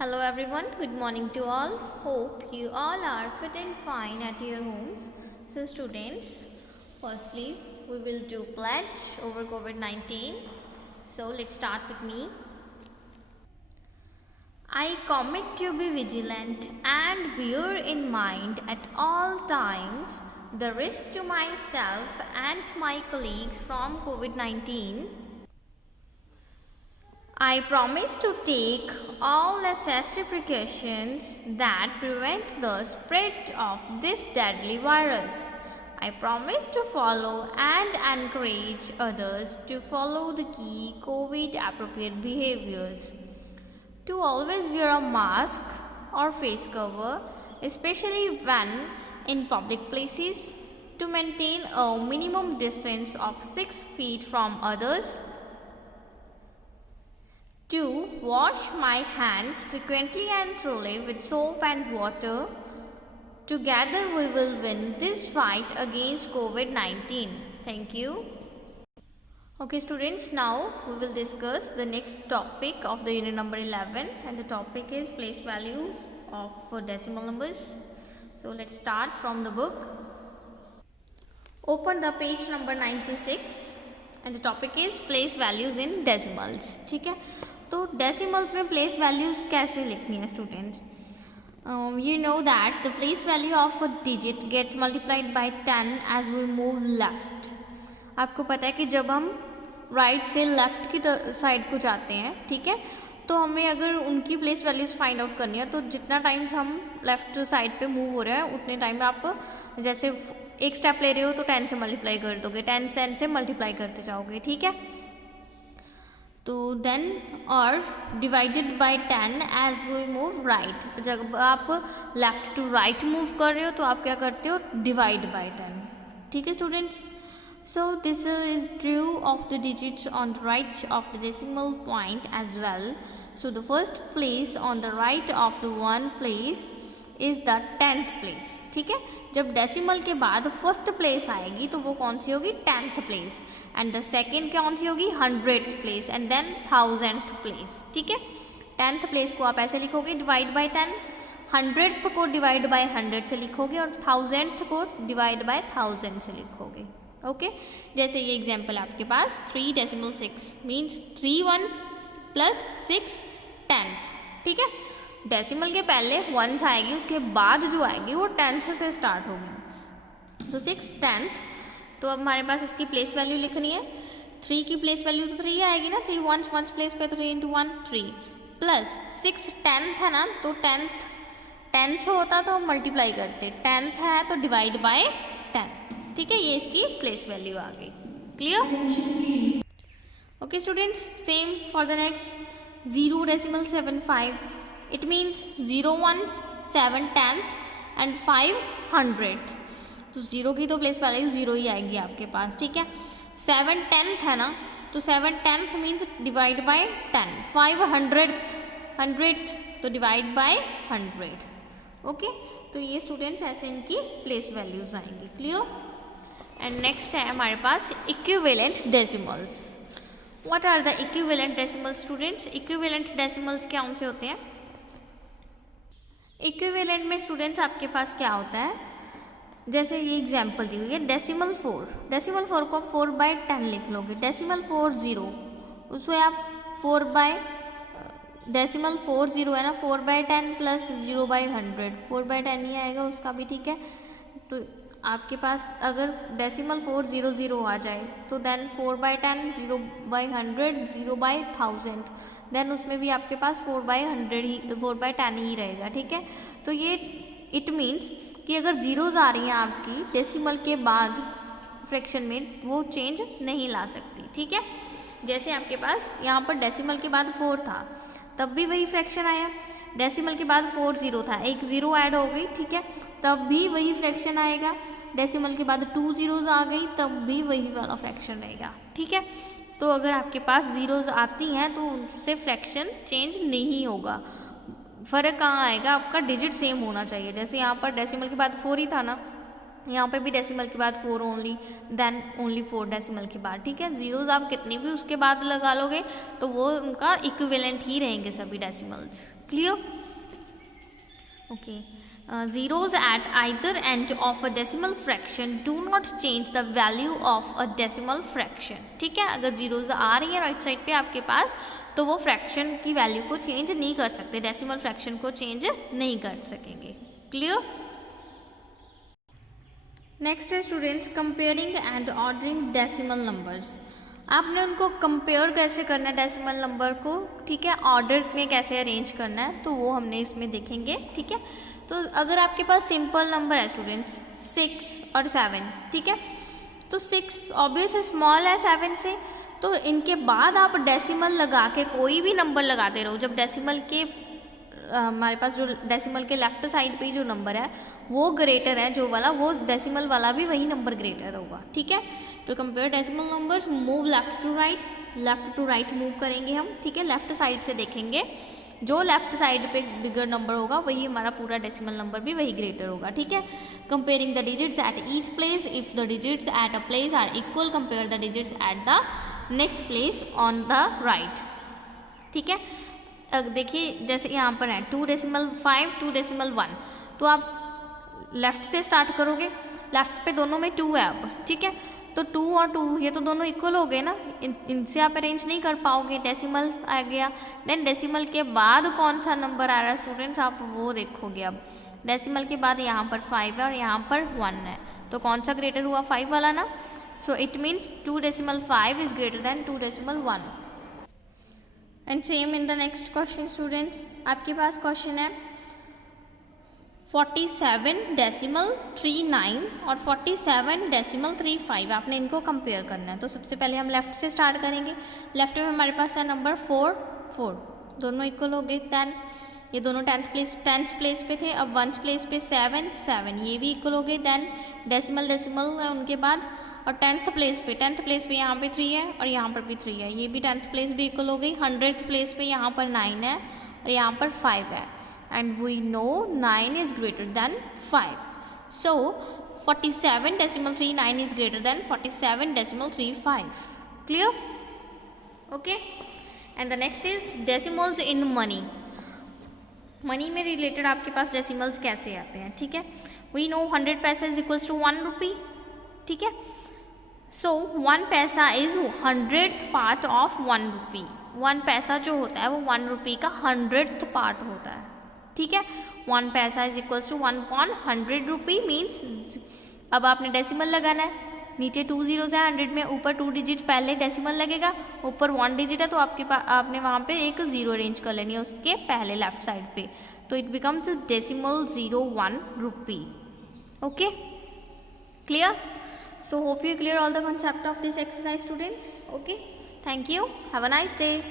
Hello everyone, good morning to all. Hope you all are fit and fine at your homes. So students, firstly we will do pledge over COVID-19. So let's start with me. I commit to be vigilant and bear in mind at all times the risk to myself and my colleagues from COVID-19. I promise to take all necessary precautions that prevent the spread of this deadly virus. I promise to follow and encourage others to follow the key COVID appropriate behaviors. To always wear a mask or face cover, especially when in public places. To maintain a minimum distance of 6 feet from others. To wash my hands frequently and thoroughly with soap and water. Together we will win this fight against COVID-19. Thank you. Okay students, now we will discuss the next topic of the unit number 11, and the topic is place values of decimal numbers. So let's start from the book. Open the page number 96 and the topic is place values in decimals. ठीक है, तो decimals में place values कैसे लिखनी है students? You know that the place value of a digit gets multiplied by 10 as we move left. आपको पता है कि जब हम राइट से लेफ़्ट की साइड को जाते हैं, ठीक है, तो हमें अगर उनकी प्लेस वैल्यूज़ फाइंड आउट करनी है तो जितना टाइम्स हम लेफ़्ट साइड पे मूव हो रहे हैं उतने टाइम में आप जैसे एक स्टेप ले रहे हो तो 10 से मल्टीप्लाई कर दोगे, 10 से मल्टीप्लाई करते जाओगे, ठीक है. तो देन और divided by 10 as we move right. जब आप लेफ्ट टू राइट मूव कर रहे हो तो आप क्या करते हो, डिवाइड बाय 10. ठीक है students. So this is true of the digits on the right of the decimal point as well. So the first place on the right of the one place is the 10th place. ठीक है, जब decimal के बाद first place आएगी तो वो कौन सी होगी, 10th place. And the second कौन सी होगी, 100th place. And then 1000th place. ठीक है, 10th प्लेस को आप ऐसे लिखोगे, डिवाइड बाय 10. 100th को डिवाइड बाय 100 से लिखोगे और 1000th को डिवाइड बाय 1000 से लिखोगे. ओके, जैसे ये एग्जाम्पल आपके पास 3.6 मीन्स 3 ones प्लस 6 10th. ठीक है, डेसिमल के पहले 1s आएगी, उसके बाद जो आएगी वो 10th से स्टार्ट होगी. तो 6 10th. तो अब हमारे पास इसकी प्लेस वैल्यू लिखनी है. 3 की प्लेस वैल्यू तो 3 आएगी ना, 3 ones वंस प्लेस पे, तो 3 × 1 3 प्लस 6 10th है ना, तो 10 से होता तो हम मल्टीप्लाई करते, 10th है तो डिवाइड बाय 10. ठीक है, ये इसकी प्लेस वैल्यू आ गई. Clear? Okay students, same for the next 0.75. It means 0 ones 7 10th and 5 100th. तो 0 की तो प्लेस वैल्यू 0 ही आएगी आपके पास. ठीक है, 7 10th है ना, तो 7 10th means divide by 10. 5 100th तो डिवाइड बाय 100. ओके, तो ये स्टूडेंट्स ऐसे इनकी प्लेस वैल्यूज आएंगी. क्लियर? एंड नेक्स्ट है हमारे पास equivalent decimals. What are the equivalent decimals students? Equivalent decimals क्या उनसे होते हैं? इक्विवेलेंट में स्टूडेंट्स आपके पास क्या होता है, जैसे ये एग्जांपल दी हुई है डेसिमल 4. डेसिमल 4 को आप 4/10 लिख लोगे. डेसिमल 4 0, उसमें आप 4 डेसिमल 4 0 है ना, 4/10 प्लस 0/100, 4/10 ही आएगा उसका भी. ठीक है, तो आपके पास अगर डेसिमल 4 0 0 आ जाए तो देन 4/10 0/100 0/1000, देन उसमें भी आपके पास 4/100 ही 4/10 ही रहेगा. ठीक है, तो ये इट मीन्स कि अगर जीरोज आ रही हैं आपकी डेसिमल के बाद फ्रैक्शन में, वो चेंज नहीं ला सकती. ठीक है, जैसे आपके पास यहाँ पर डेसिमल के बाद 4 था तब भी वही फ्रैक्शन आया, डेसिमल के बाद 4 0 था, एक 0 ऐड हो गई. ठीक है, तब भी वही फ्रैक्शन आएगा. डेसिमल के बाद 2 zeros आ गई तब भी वही वाला फ्रैक्शन रहेगा. ठीक है, तो अगर आपके पास जीरोज आती हैं तो उनसे फ्रैक्शन चेंज नहीं होगा. फ़र्क कहाँ आएगा, आपका डिजिट सेम होना चाहिए. जैसे यहाँ पर डेसिमल के बाद 4 ही था ना, यहाँ पे भी डेसिमल के बाद 4 ओनली, देन ओनली 4 डेसिमल के बाद, ठीक है। जीरोज आप कितनी भी उसके बाद लगा लोगे तो वो उनका इक्विवेलेंट ही रहेंगे सभी decimals. Clear? Okay. Zeros at either end of a decimal fraction do not change the value of a decimal fraction, ठीक है। अगर जीरोज आ रही है राइट साइड पे आपके पास तो वो फ्रैक्शन की वैल्यू को चेंज नहीं कर सकते, डेसिमल फ्रैक्शन को चेंज नहीं कर सकेंगे। क्लियर? नेक्स्ट है students comparing and ordering decimal numbers. आपने उनको कंपेयर कैसे करना है डेसिमल नंबर को, ठीक है, ऑर्डर में कैसे अरेंज करना है, तो वो हमने इसमें देखेंगे, ठीक है। तो अगर आपके पास सिंपल नंबर है स्टूडेंट्स 6 और 7, ठीक है, तो 6 ऑब्वियस स्मॉल है 7 से, तो इनके बाद आप डेसिमल लगा के कोई भी नंबर लगाते रहो। जब डेसिमल के हमारे पास जो डेसिमल के लेफ्ट साइड पे जो नंबर है वो ग्रेटर है, जो वाला वो डेसिमल वाला भी वही नंबर ग्रेटर होगा, ठीक है। तो compare decimal numbers, move left to right move करेंगे हम, ठीक है। लेफ्ट साइड से देखेंगे, जो लेफ्ट साइड पे बिगर नंबर होगा वही हमारा पूरा डेसिमल नंबर भी वही ग्रेटर होगा, ठीक है। Comparing the digits at each place, if the digits at a place are equal, compare the digits at the next place on the right, ठीक है। देखिए जैसे यहाँ पर है 2.5 2.1, तो आप लेफ्ट से स्टार्ट करोगे, लेफ्ट पे दोनों में 2 है अब, ठीक है। तो 2 और 2 ये तो दोनों इक्वल हो गए ना, इनसे आप अरेंज नहीं कर पाओगे, डेसिमल आ गया। देन डेसिमल के बाद कौन सा नंबर आ रहा है स्टूडेंट्स, आप वो देखोगे। अब डेसिमल के बाद यहाँ पर 5 है और यहाँ पर 1 है, तो कौन सा ग्रेटर हुआ, 5 वाला ना। So it means 2.5 is greater than 2.1। And same in the next question students, आपके पास क्वेश्चन है 47.39 और 47.35, आपने इनको कंपेयर करना है। तो सबसे पहले हम लेफ़्ट से स्टार्ट करेंगे। लेफ्ट में हमारे पास है नंबर 4 दोनों इक्वल हो गए। दैन ये दोनों 10th प्लेस पे थे, अब 1st प्लेस पे 7 ये भी इक्वल हो गए। दैन डेसिमल है उनके बाद, और 10th प्लेस पे यहाँ पे 3 है और यहाँ पर भी 3 है, ये भी 10th प्लेस भी इक्वल हो गई। 100th प्लेस पे यहाँ पर 9 है और यहाँ पर 5 है, and we know 9 is greater than 5. So 47.39 is greater than 47.35. Clear? Okay. And the next is decimals in money. Money में रिलेटेड आपके पास डेसिमल्स कैसे आते हैं, ठीक है। We know 100 पैसा is equals to 1 rupee, ठीक है। So 1 पैसा is 100th part of 1 rupee. 1 पैसा जो होता है वो 1 रुपये का 100th पार्ट होता है, ठीक है। 1 paisa is equals to 1/100 rupee means, अब आपने डेसिमल लगाना है, नीचे 2 zeros है 100 में, ऊपर 2 डिजिट पहले डेसिमल लगेगा, ऊपर 1 डिजिट है तो आपके पास आपने वहाँ पे एक 0 अरेंज कर लेनी है उसके पहले लेफ्ट साइड पे, तो it becomes decimal 01 rupee. Okay, clear? So hope you clear all the concept of this exercise students. Okay, thank you, have a nice day.